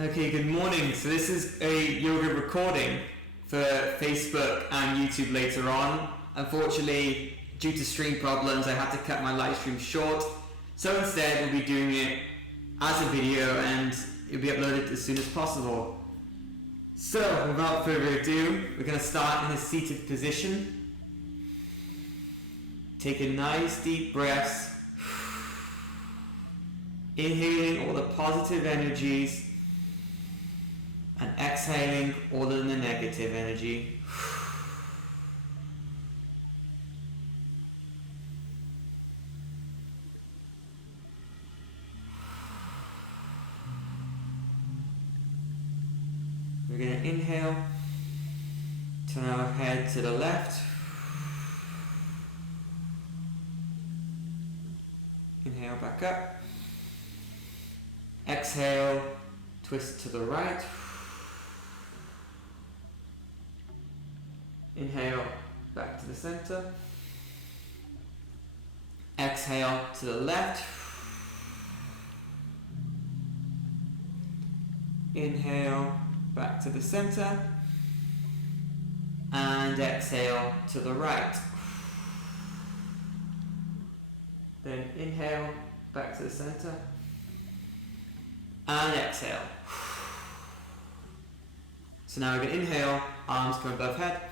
Okay, good morning. So this is a yoga recording for Facebook and YouTube later on. Unfortunately, due to stream problems, I had to cut my live stream short. So instead, we'll be doing it as a video and it'll be uploaded as soon as possible. So, without further ado, we're going to start in a seated position. Take a nice deep breath. Inhaling all the positive energies and exhaling all of the negative energy. We're going to inhale, turn our head to the left. Inhale back up. Exhale, twist to the right. Inhale, back to the center. Exhale to the left. Inhale, back to the center. And exhale to the right. Then inhale, back to the center. And exhale. So now we're going to inhale, arms come above head.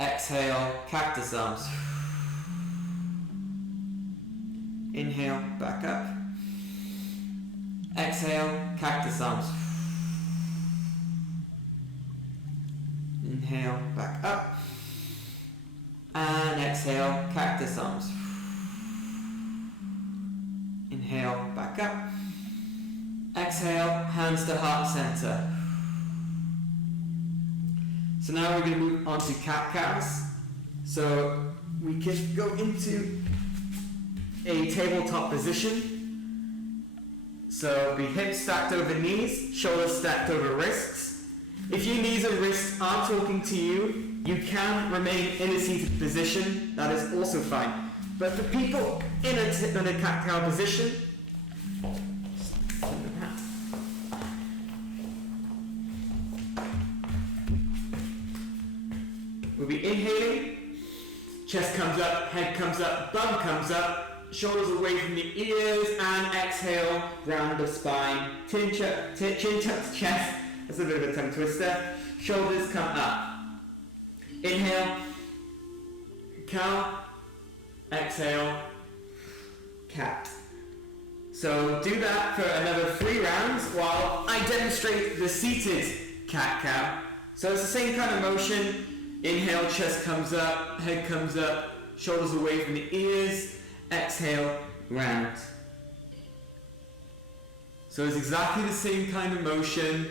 Exhale, cactus arms. Inhale, back up. Exhale, cactus arms. Inhale, back up. And exhale, cactus arms. Inhale, back up. Exhale, hands to heart center. So now we're going to move on to cat-cows. So we can go into a tabletop position. So be hips stacked over knees, shoulders stacked over wrists. If your knees and wrists aren't talking to you, you can remain in a seated position. That is also fine. But for people in a cat-cow position, we'll be inhaling, chest comes up, head comes up, bum comes up, shoulders away from the ears, and exhale, round the spine, chin tuck to chest, that's a bit of a tongue twister, shoulders come up. Inhale, cow, exhale, cat. So do that for another 3 rounds while I demonstrate the seated cat-cow. So it's the same kind of motion. Inhale, chest comes up, head comes up, shoulders away from the ears, exhale, round. So it's exactly the same kind of motion.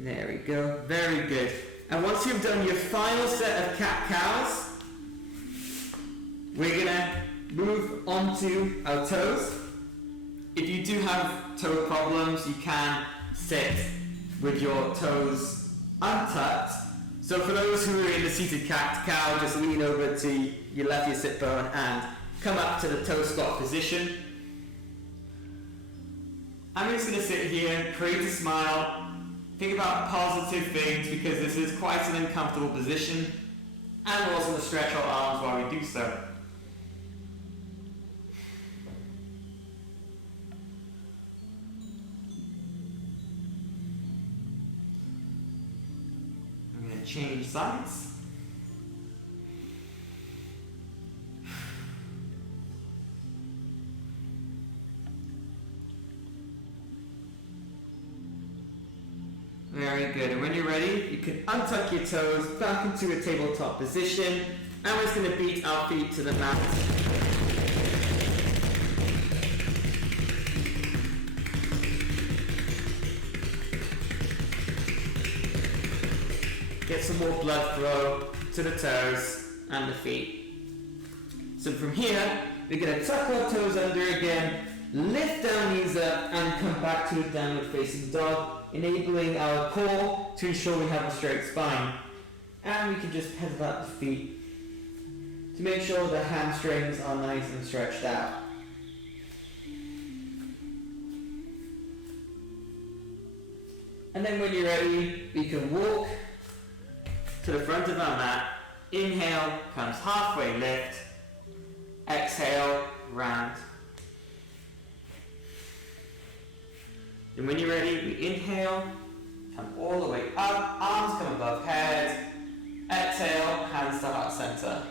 There we go, very good. And once you've done your final set of cat-cows, we're gonna move on to our toes. If you do have toe problems, you can sit with your toes untucked. So for those who are in the seated cat-cow, just lean over to your left, your sit bone, and come up to the toe squat position. I'm just going to sit here, create a smile, think about positive things because this is quite an uncomfortable position, and we're also going to stretch our arms while we do so. Change sides. Very good. And when you're ready, you can untuck your toes back into a tabletop position, and we're just going to beat our feet to the mat. Get some more blood flow to the toes and the feet. So from here, we're going to tuck our toes under again, lift our knees up, and come back to a downward facing dog, enabling our core to ensure we have a straight spine. And we can just pedal out the feet to make sure the hamstrings are nice and stretched out. And then when you're ready, we can walk to the front of our mat. Inhale, comes halfway lift. Exhale, round. And when you're ready, we inhale, come all the way up, arms come above head. Exhale, hands to heart center.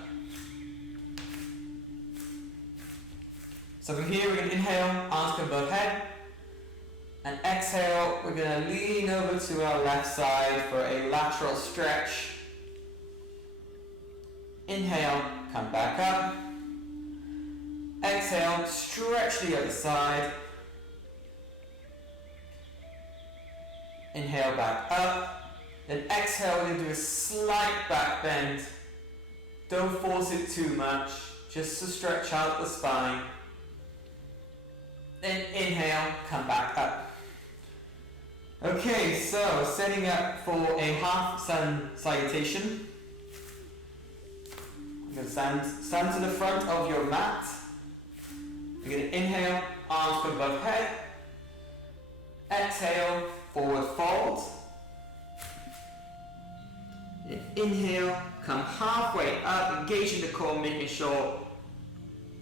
So from here, we're going to inhale, arms come above head. And exhale, we're going to lean over to our left side for a lateral stretch. Inhale, come back up. Exhale, stretch the other side. Inhale, back up. Then exhale, we're going to do a slight back bend. Don't force it too much, just to stretch out the spine. Then inhale, come back up. Okay, so setting up for a half sun salutation. You're going to stand to the front of your mat. You're going to inhale, arms come above head. Exhale, forward fold. Inhale, come halfway up, engaging the core, making sure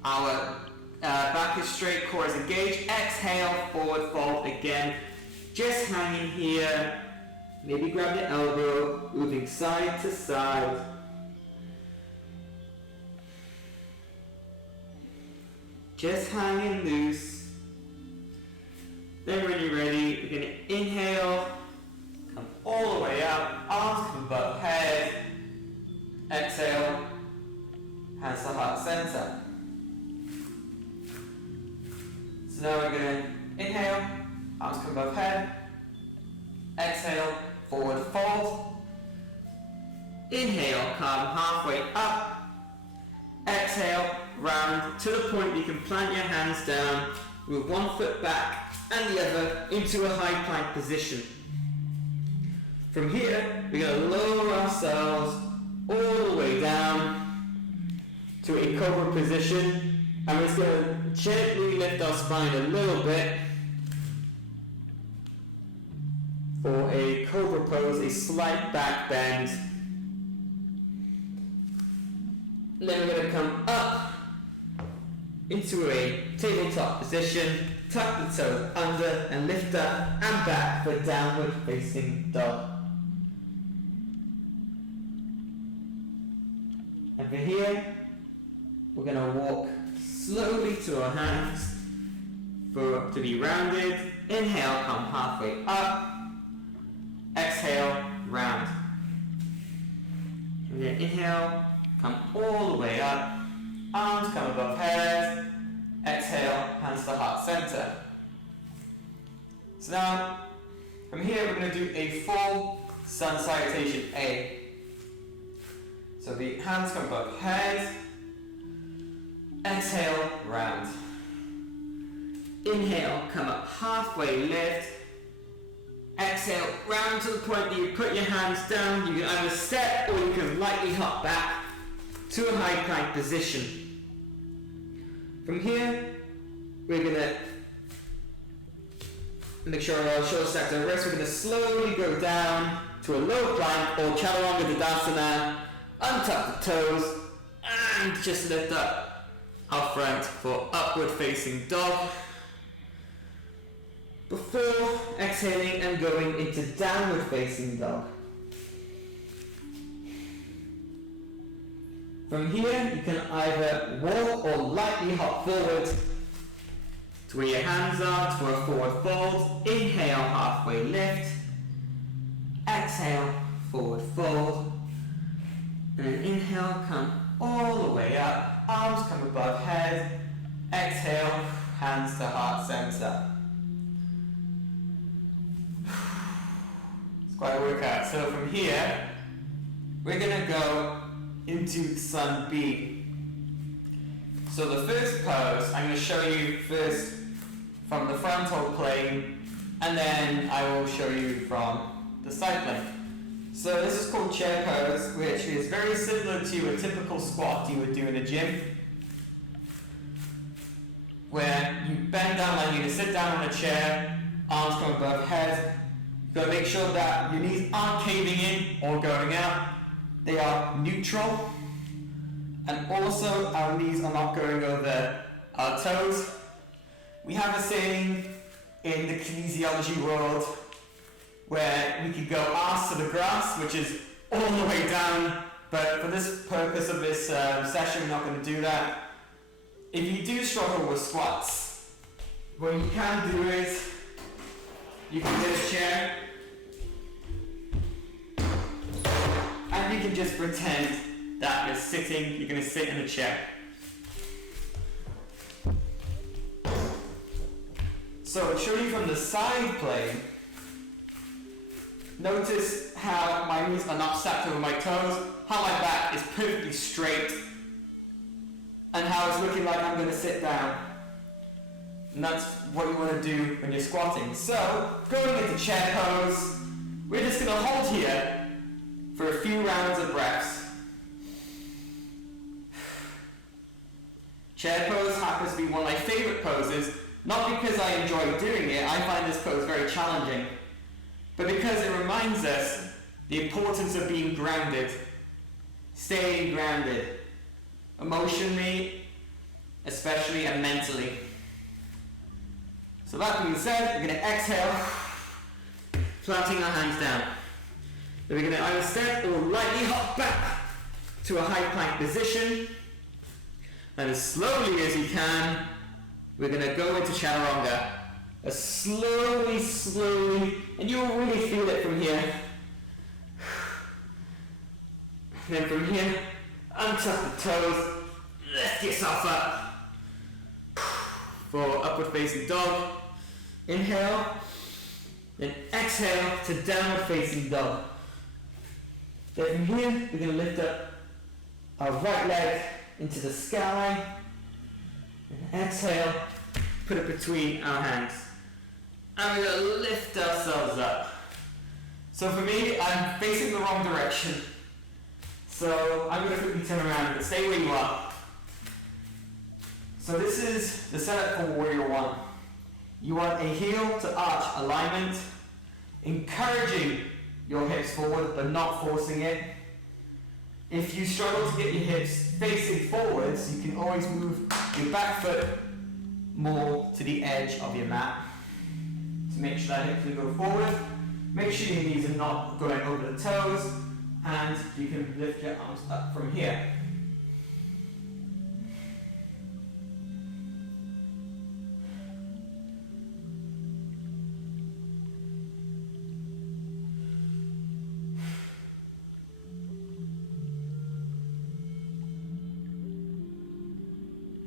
our back is straight, core is engaged. Exhale, forward fold again. Just hanging here. Maybe grab your elbow, moving side to side. Just hanging loose. Then when you're ready, you're going to inhale, come all the way up, arms come above head. Exhale, hands to heart center. So now we're going to inhale, arms come above head. Exhale, forward fold. Inhale, come halfway up. Exhale, round to the point you can plant your hands down with one foot back and the other into a high plank position. From here, we're going to lower ourselves all the way down to a cobra position, and we're just going to gently lift our spine a little bit for a cobra pose, a slight back bend. Then we're going to come up into a tabletop position, tuck the toes under and lift up and back for downward facing dog. And from here, we're going to walk slowly to our hands to be rounded. Inhale, come halfway up. Exhale, round. And then inhale, come all the way up. Arms come above head. Exhale, hands to heart center. So now, from here we're going to do a full sun salutation A. So the hands come above head. Exhale, round. Inhale, come up halfway, lift. Exhale, round to the point that you put your hands down. You can either step or you can lightly hop back to a high plank position. From here, we're going to make sure our shoulders stack to the wrist. We're going to slowly go down to a low plank or chaturanga tadasana. Untuck the toes and just lift up our front for upward facing dog. Before exhaling and going into downward facing dog. From here, you can either walk or lightly hop forward to where your hands are, to a forward fold. Inhale, halfway lift. Exhale, forward fold. And then inhale, come all the way up. Arms come above head. Exhale, hands to heart center. It's quite a workout. So from here, we're going to go into sun B. So the first pose, I'm going to show you first from the frontal plane, and then I will show you from the side plane. So this is called chair pose, which is very similar to a typical squat you would do in a gym, where you bend down like you sit down on a chair, arms come above head, Gotta make sure that your knees aren't caving in or going out. They are neutral. And also our knees are not going over our toes. We have a saying in the kinesiology world where we could go arse to the grass, which is all the way down, but for this purpose of this session, we're not going to do that. If you do struggle with squats, what you can do is you can get a chair and you can just pretend that you're sitting, you're going to sit in a chair. So I'll show you from the side plane. Notice how my knees are not stacked over my toes, how my back is perfectly straight, and how it's looking like I'm going to sit down. And that's what you want to do when you're squatting. So, going into chair pose, we're just going to hold here for a few rounds of breaths. Chair pose happens to be one of my favorite poses, not because I enjoy doing it, I find this pose very challenging, but because it reminds us the importance of being grounded, staying grounded, emotionally, especially, and mentally. So that being said, we're going to exhale, planting our hands down. Then we're going to either step or lightly hop back to a high plank position. And as slowly as you can, we're going to go into chaturanga. As slowly, and you'll really feel it from here. And then from here, untuck the toes, lift yourself up for upward facing dog. Inhale, then exhale to downward facing dog. Then from here, we're going to lift up our right leg into the sky. And exhale, put it between our hands. And we're going to lift ourselves up. So for me, I'm facing the wrong direction. So I'm going to quickly turn around and stay where you are. So this is the setup for Warrior 1. You want a heel to arch alignment, encouraging your hips forward but not forcing it. If you struggle to get your hips facing forwards, you can always move your back foot more to the edge of your mat to make sure that hips will go forward. Make sure your knees are not going over the toes, and you can lift your arms up from here.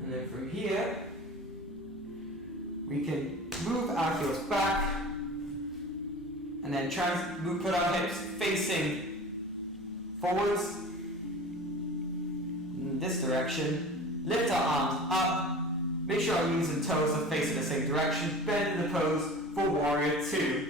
And then from here, we can move our heels back and then try and put our hips facing forwards in this direction. Lift our arms up. Make sure our knees and toes are facing the same direction. Bend the pose for Warrior 2.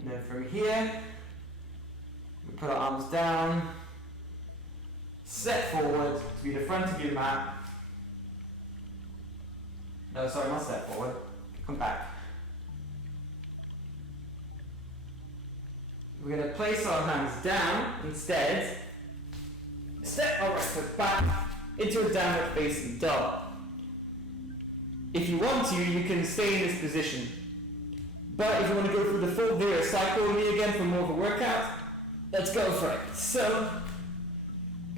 And then from here, we put our arms down, step forward to be the front of your mat. No, sorry, not step forward. Come back. We're going to place our hands down instead. Step our right foot back into a downward facing dog. If you want to, you can stay in this position. But if you want to go through the full Vira cycle with me again for more of a workout, let's go for it. So,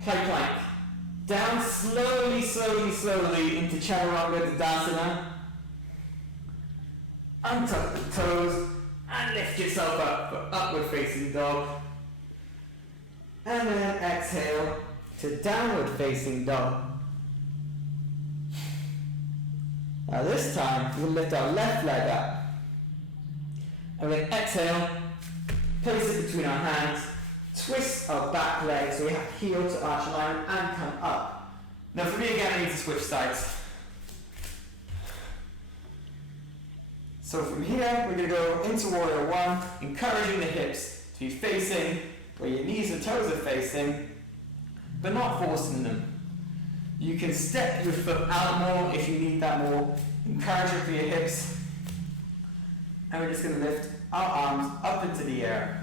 high plank. Down slowly into Chaturanga Tadasana. Untuck the toes and lift yourself up for upward facing dog. And then exhale to downward facing dog. Now this time, we'll lift our left leg up. And then exhale, place it between our hands, twist our back leg so we have heel to arch alignment and come up. Now for me again, I need to switch sides. So from here, we're going to go into Warrior 1, encouraging the hips to be facing where your knees and toes are facing, but not forcing them. You can step your foot out more if you need that more encouragement for your hips. And we're just going to lift our arms up into the air.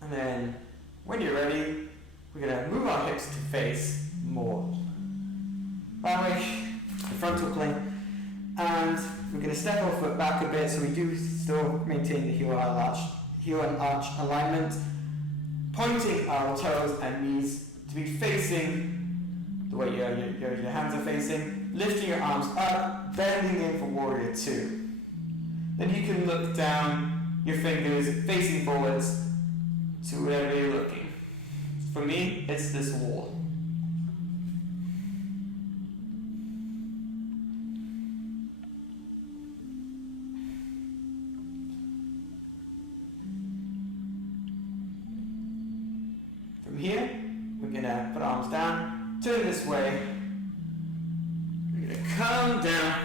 And then, when you're ready, we're going to move our hips to face more. That way, the frontal plane. And we're going to step our foot back a bit so we do still maintain the heel and arch alignment. Pointing our toes and knees to be facing the way your hands are facing. Lifting your arms up, bending in for warrior two. Then you can look down, your fingers facing forwards to wherever you're looking. For me, it's this wall. From here, we're going to put arms down, turn this way. We're going to come down,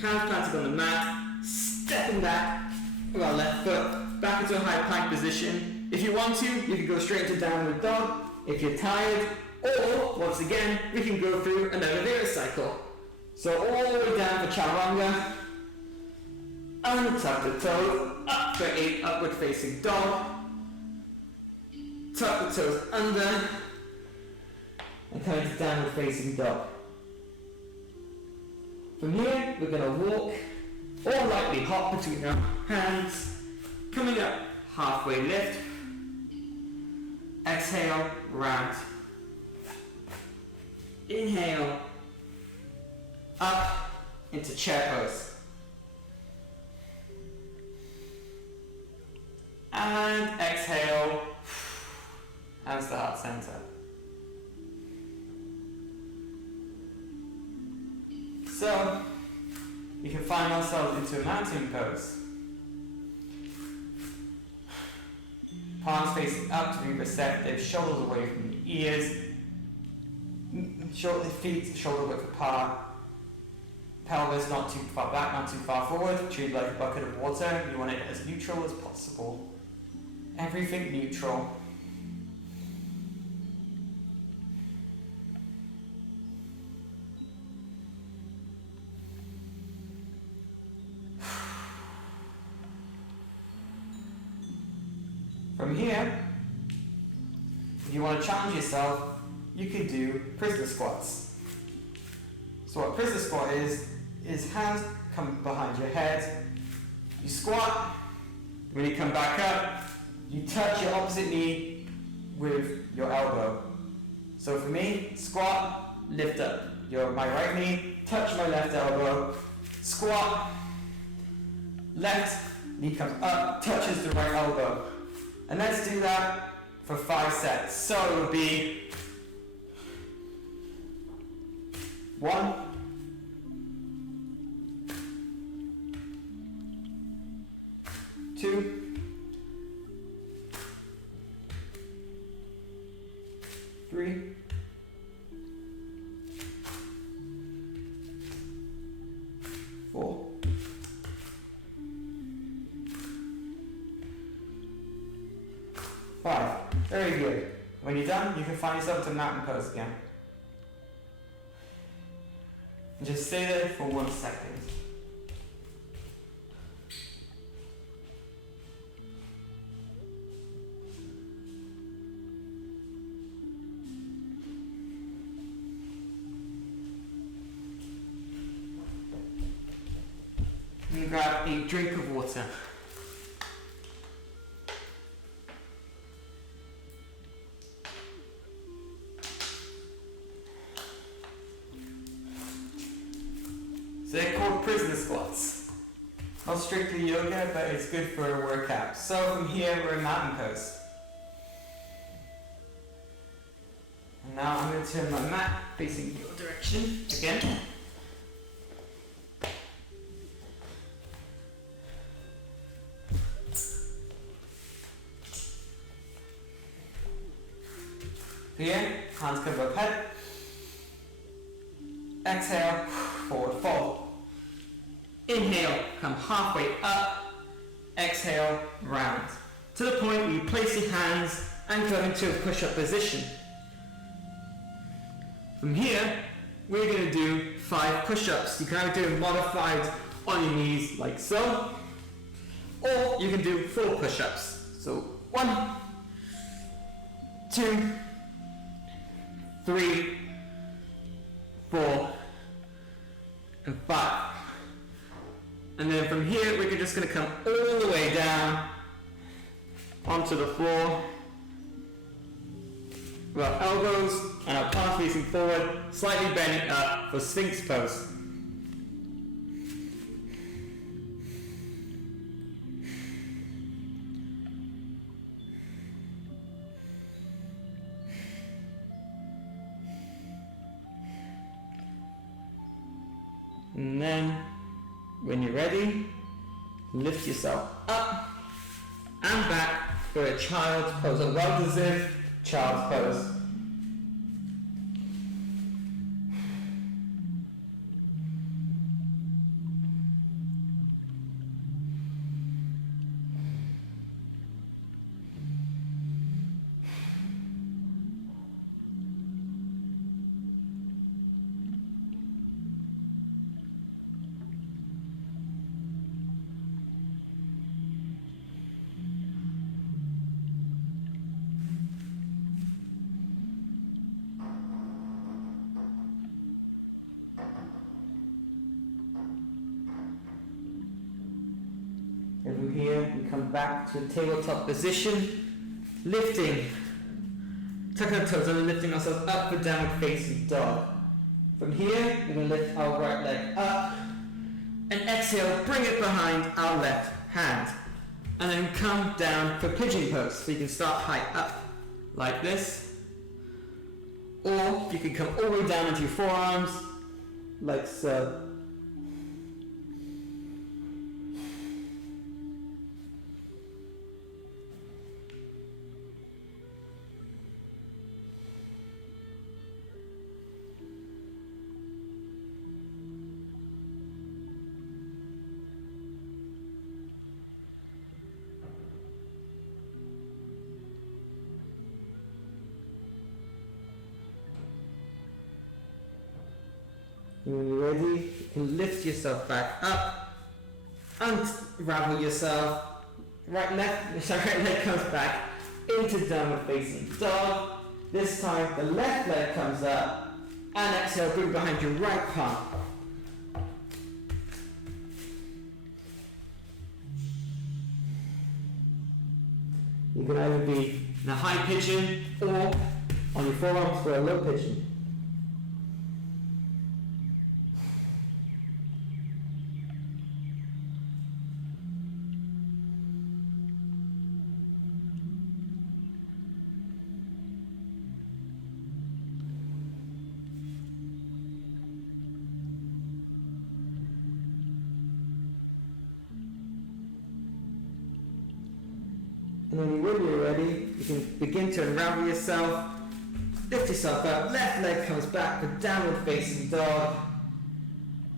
hands planted on the mat, stepping back with our left foot back into a high plank position. If you want to, you can go straight to downward dog if you're tired, or once again, we can go through another Vira cycle. So all the way down for chaturanga, untuck the toes, up for 8 upward facing dog, tuck the toes under, and come into downward facing dog. From here, we're going to walk or lightly hop between our hands, coming up, halfway lift, exhale, round, inhale, up into chair pose, and exhale, hands to heart center. So, we can find ourselves into a mountain pose. Palms facing up to be receptive, shoulders away from the ears, short feet shoulder width apart, pelvis not too far back, not too far forward, treat like a bucket of water. You want it as neutral as possible. Everything neutral. From here, if you want to challenge yourself, you can do prisoner squats. So what prisoner squat is hands come behind your head, you squat, when you come back up, you touch your opposite knee with your elbow. So for me, squat, lift up my right knee, touch my left elbow, squat, left knee comes up, touches the right elbow. And let's do that for 5 sets. So it would be 1, 2, 3, 4, 5. Very good. When you're done, you can find yourself to mountain pose again. And just stay there for 1 second. And grab a drink of water. So they're called prisoner squats. Not strictly yoga, but it's good for a workout. So from here, we're in mountain pose. And now I'm going to turn my mat facing your direction again. Here, hands cover up head. Exhale, forward fold. Inhale, come halfway up. Exhale, round. To the point where you place your hands and go into a push-up position. From here, we're going to do 5 push-ups. You can either do modified on your knees like so, or you can do 4 push-ups. So 1, 2, 3, 4, and 5. And then from here, we're just going to come all the way down onto the floor with our elbows and our palms facing forward, slightly bending up for Sphinx pose. And then, when you're ready, lift yourself up and back for a child's pose, a well-deserved child's pose. And from here, we come back to a tabletop position, lifting, tucking our toes and lifting ourselves up for downward facing dog. From here, we're going to lift our right leg up, and exhale, bring it behind our left hand. And then come down for pigeon pose. So you can start high up, like this. Or you can come all the way down into your forearms, like so. And when you're ready, you can lift yourself back up, unravel yourself, right leg comes back into downward facing dog. This time the left leg comes up, and exhale, bring behind your right palm. You can either be in a high pigeon or on your forearms for a low pigeon. And then when you're ready, you can begin to unravel yourself, lift yourself up, left leg comes back for downward facing dog,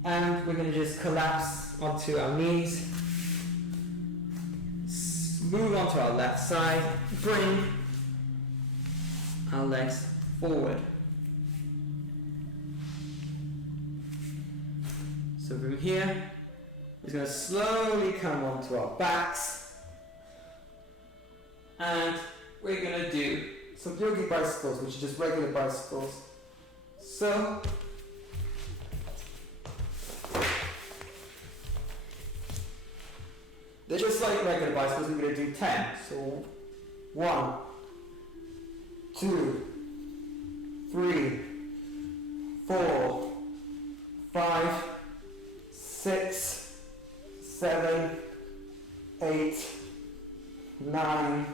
and we're going to just collapse onto our knees, move onto our left side, bring our legs forward. So from here, we're going to slowly come onto our backs, and we're going to do some yogi bicycles, which are just regular bicycles. So, they're just like regular bicycles. We're going to do 10. So, 1, 2, 3, 4, 5, 6, 7, 8, 9,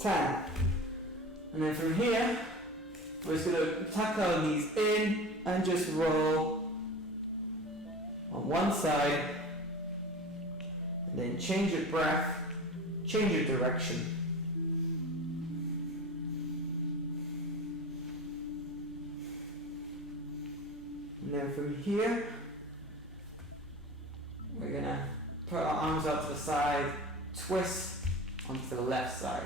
10. And then from here, we're just going to tuck our knees in and just roll on one side, and then change your breath, change your direction. And then from here, we're going to put our arms out to the side, twist onto the left side.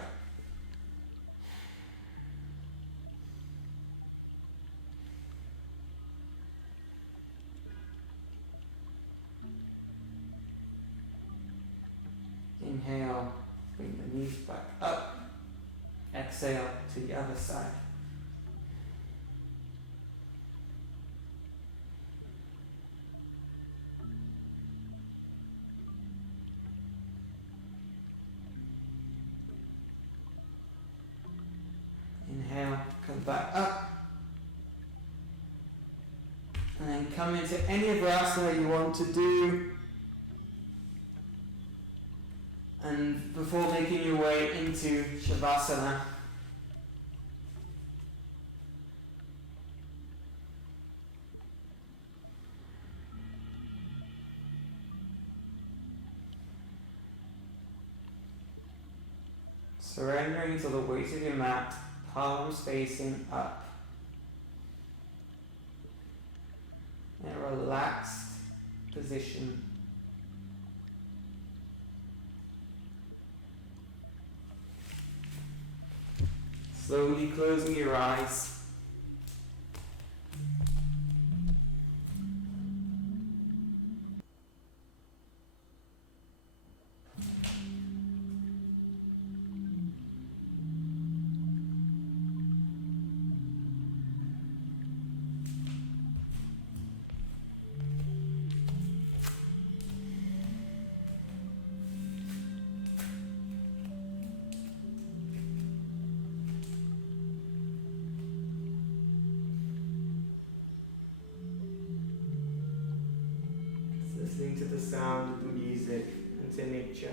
Inhale, bring the knees back up. Exhale to the other side. Inhale, come back up. And then come into any of the asana that you want to do. And before making your way into Shavasana, surrendering to the weight of your mat, palms facing up. In a relaxed position. Slowly closing your eyes. Listening to the sound of the music and to nature.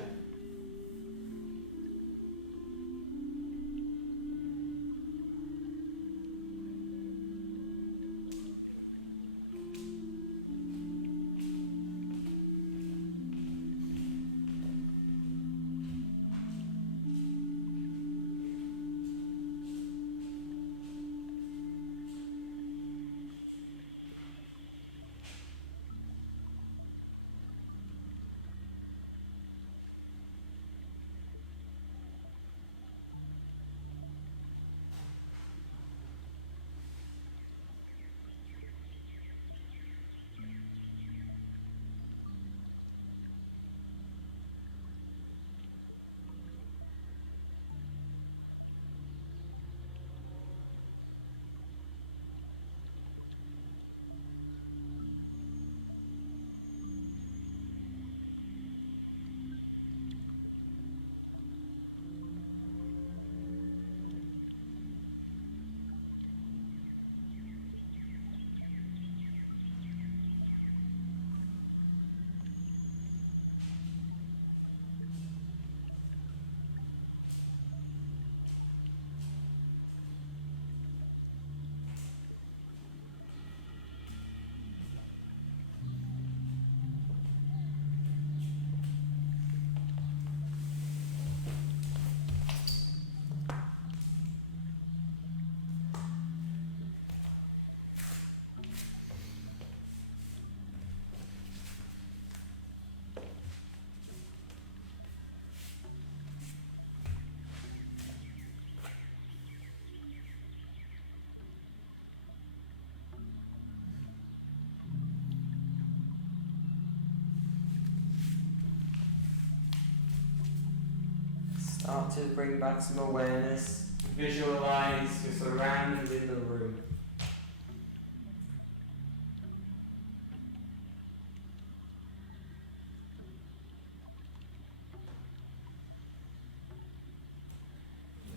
Start to bring back some awareness. Visualize your surroundings in the room.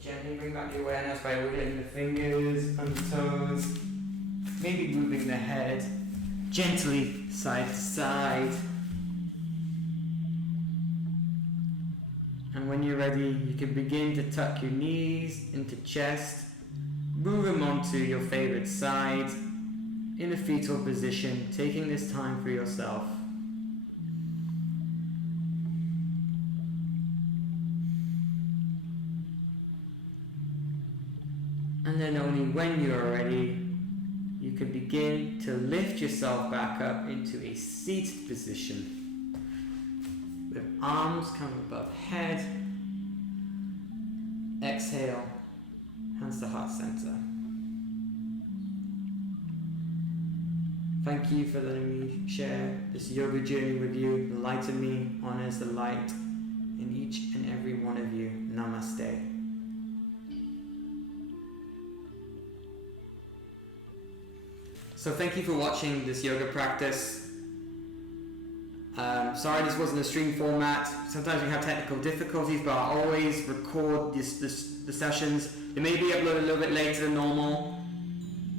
Gently bring back the awareness by wiggling the fingers and the toes. Maybe moving the head gently side to side. And when you're ready, you can begin to tuck your knees into chest, move them onto your favorite side in a fetal position, taking this time for yourself. And then only when you're ready, you can begin to lift yourself back up into a seated position with arms coming above head. Exhale, hands to heart center. Thank you for letting me share this yoga journey with you. The light in me honors the light in each and every one of you. Namaste. So thank you for watching this yoga practice. Sorry this wasn't a stream format. Sometimes we have technical difficulties, but I always record the sessions. They may be uploaded a little bit later than normal,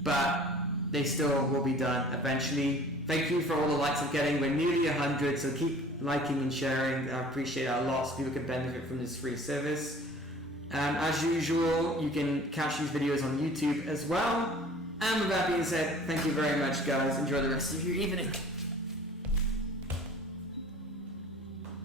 but they still will be done eventually. Thank you for all the likes I'm getting. We're nearly 100, so keep liking and sharing. I appreciate that a lot, so people can benefit from this free service. As usual, you can catch these videos on YouTube as well. And with that being said, thank you very much, guys. Enjoy the rest of your evening.